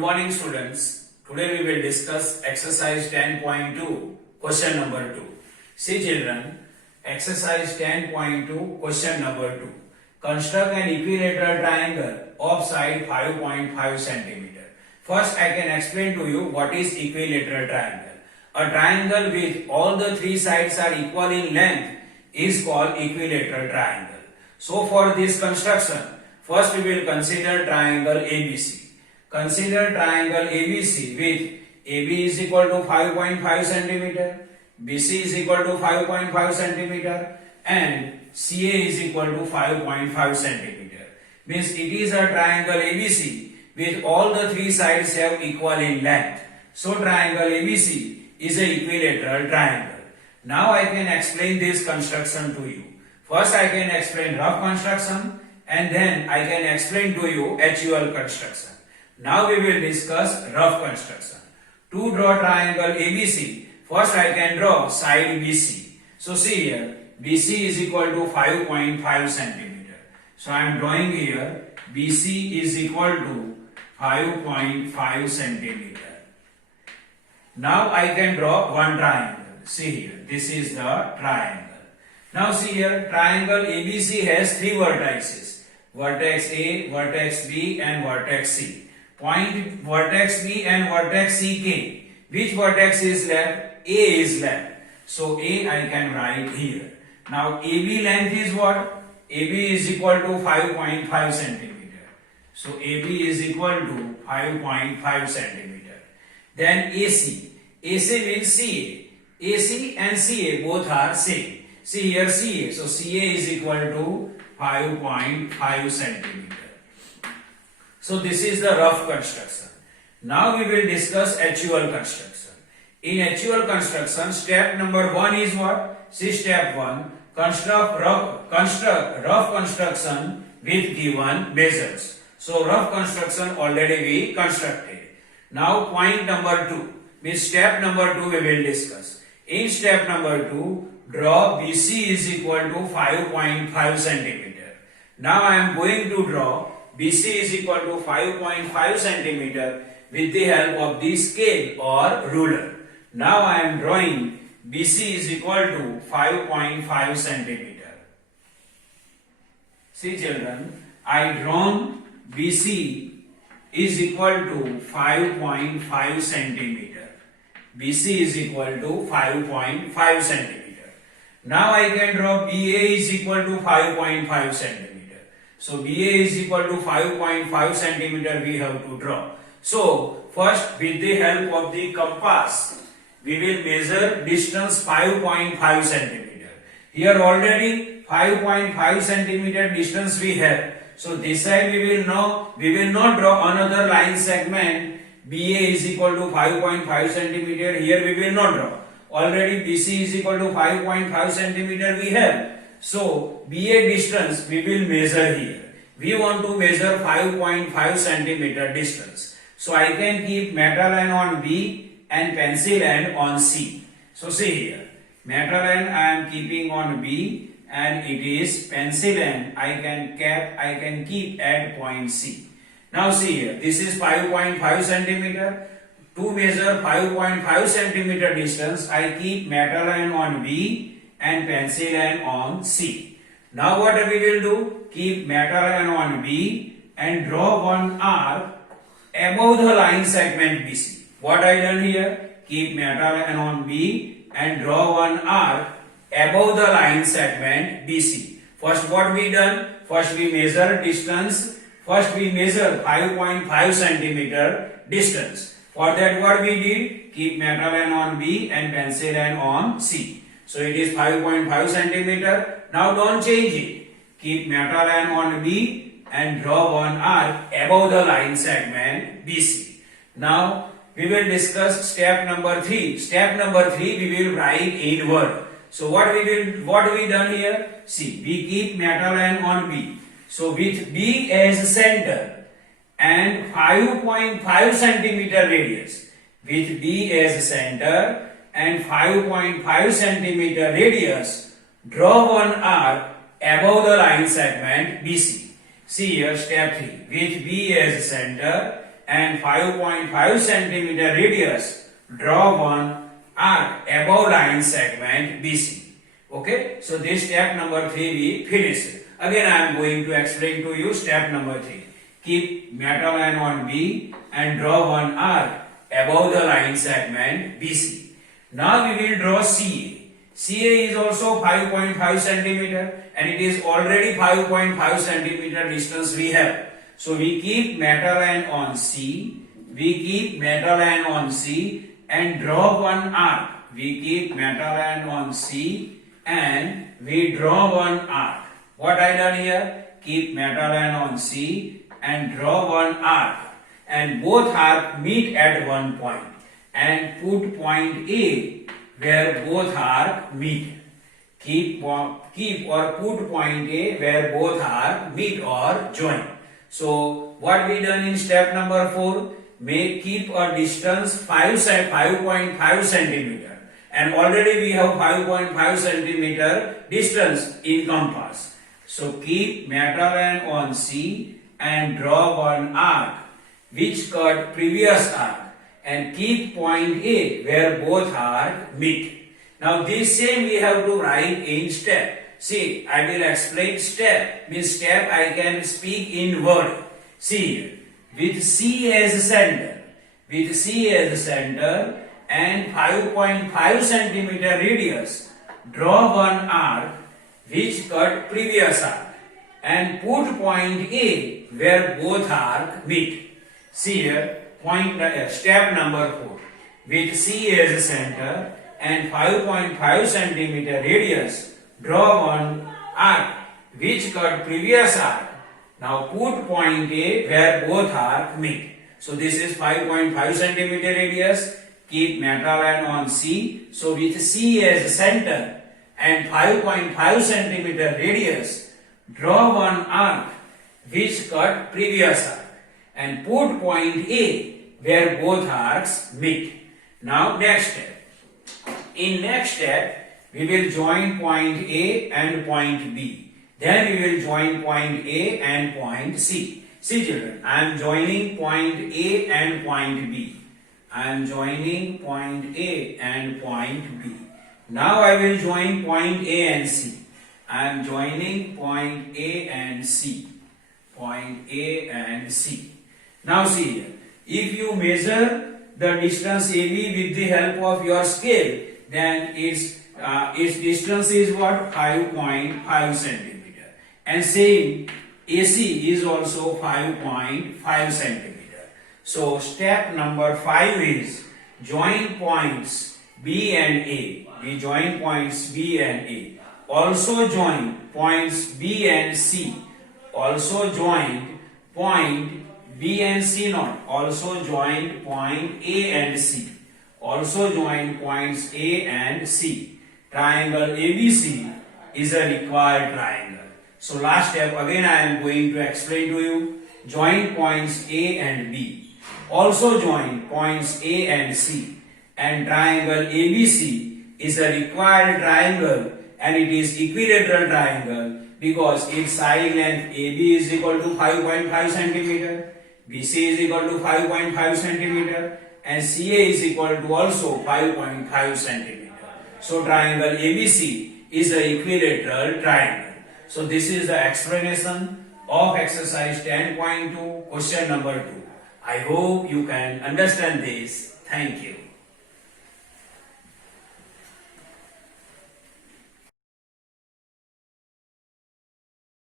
morning students. Today we will discuss exercise 10.2 question number 2. See children, exercise 10.2 question number 2. Construct an equilateral triangle of side 5.5 centimeter. First I can explain to you what is equilateral triangle. A triangle with all the three sides are equal in length is called equilateral triangle. So for this construction, first we will consider triangle ABC. Consider triangle ABC with AB is equal to 5.5 centimeter, BC is equal to 5.5 centimeter and CA is equal to 5.5 centimeter. Means it is a triangle ABC with all the three sides have equal in length. So triangle ABC is a equilateral triangle. Now I can explain this construction to you. First I can explain rough construction and then I can explain to you actual construction. Now we will discuss rough construction. To draw triangle ABC, first I can draw side BC. So see here, BC is equal to 5.5 centimeter. So I am drawing here, BC is equal to 5.5 centimeter. Now I can draw one triangle. See here, this is the triangle. Now see here, triangle ABC has three vertices. Vertex A, vertex B and vertex C. Point vertex B and vertex CK. Which vertex is left? A is left. So A I can write here. Now AB length is what? AB is equal to 5.5 centimeter. So AB is equal to 5.5 centimeter. Then AC. AC means CA. AC and CA both are same. See here CA. So CA is equal to 5.5 centimeter. So this is the rough construction. Now we will discuss actual construction. In actual construction, step number 1 is what? See step 1. Construct rough construction with given measures. So rough construction already we constructed. Now point number 2. Means step number 2 we will discuss. In step number 2, draw BC is equal to 5.5 centimeter. Now I am going to draw BC is equal to 5.5 centimeter with the help of the scale or ruler. Now I am drawing BC is equal to 5.5 centimeter. See children, I drawn BC is equal to 5.5 centimeter. BC is equal to 5.5 centimeter. Now I can draw BA is equal to 5.5 centimeter. So BA is equal to 5.5 centimeter we have to draw. So first with the help of the compass we will measure distance 5.5 centimeter. Here already 5.5 centimeter distance we have. So this side we will not draw another line segment. BA is equal to 5.5 centimeter. Here we will not draw. Already BC is equal to 5.5 centimeter we have. So BA distance we will measure here. We want to measure 5.5 centimeter distance. So I can keep metal line on B and pencil end on C. So see here, metal end I am keeping on B and it is pencil end I can keep at point C. Now see here, this is 5.5 centimeter. To measure 5.5 centimeter distance, I keep metal line on B and pencil line on C. Now what we will do? Keep metal line on B and draw one arc above the line segment BC. What I done here? Keep metal line on B and draw one arc above the line segment BC. First what we done? First we measure distance. First we measure 5.5 centimeter distance. For that what we did? Keep metal line on B and pencil line on C. So it is 5.5 centimeter. Now don't change it. Keep metal line on B and draw one arc above the line segment BC. Now we will discuss step number 3. Step number 3 we will write inward. So what we done here? See, we keep metal line on B. So with B as center and 5.5 centimeter radius. With B as center and 5.5 centimeter radius, draw one arc above the line segment BC. See here step 3. With B as center and 5.5 centimeter radius, draw one arc above line segment BC. Okay, so this step number 3 we finished. Again I am going to explain to you step number 3. Keep metal line on B and draw one arc above the line segment BC. Now we will draw CA. CA is also 5.5 centimeter and it is already 5.5 centimeter distance we have. So we keep metal line on C. We keep metal line on C and draw one arc. We keep metal line on C and we draw one arc. What I done here? Keep metal line on C and draw one arc. And both arcs meet at one point. And put point A where both arcs meet. Keep or put point A where both arcs meet or join. So what we done in step number 4? Keep a distance 5.5 centimeter. And already we have 5.5 centimeter distance in compass. So keep metal line on C and draw one arc which cut previous arc. And keep point A where both arcs meet. Now this same we have to write in step. See, I will explain step. Means step I can speak in word. See here. With C as center. With C as center and 5.5 centimeter radius. Draw one arc which cut previous arc. And put point A where both arcs meet. See here. Step number 4. With C as center and 5.5 centimeter radius, draw one arc which cut previous arc. Now put point A where both arcs meet. So this is 5.5 centimeter radius. Keep metal line on C. So with C as center and 5.5 centimeter radius, draw one arc which cut previous arc. And put point A where both arcs meet. Now next step. In next step, we will join point A and point B. Then we will join point A and point C. See children, I am joining point A and point B. I am joining point A and point B. Now I will join point A and C. I am joining point A and C. Point A and C. Now see here, if you measure the distance AB with the help of your scale, then its distance is what? 5.5 centimeter. And same AC is also 5.5 centimeter. So step number 5 is join points B and A. We join points B and A. Also join points B and C. Also join point B and C not. Also join point A and C. Also join points A and C. Triangle ABC is a required triangle. So last step again I am going to explain to you. Join points A and B. Also join points A and C. And triangle ABC is a required triangle and it is equilateral triangle because its side length AB is equal to 5.5 centimeter. BC is equal to 5.5 centimeter and CA is equal to also 5.5 centimeter. So triangle ABC is an equilateral triangle. So this is the explanation of exercise 10.2 question number 2. I hope you can understand this. Thank you.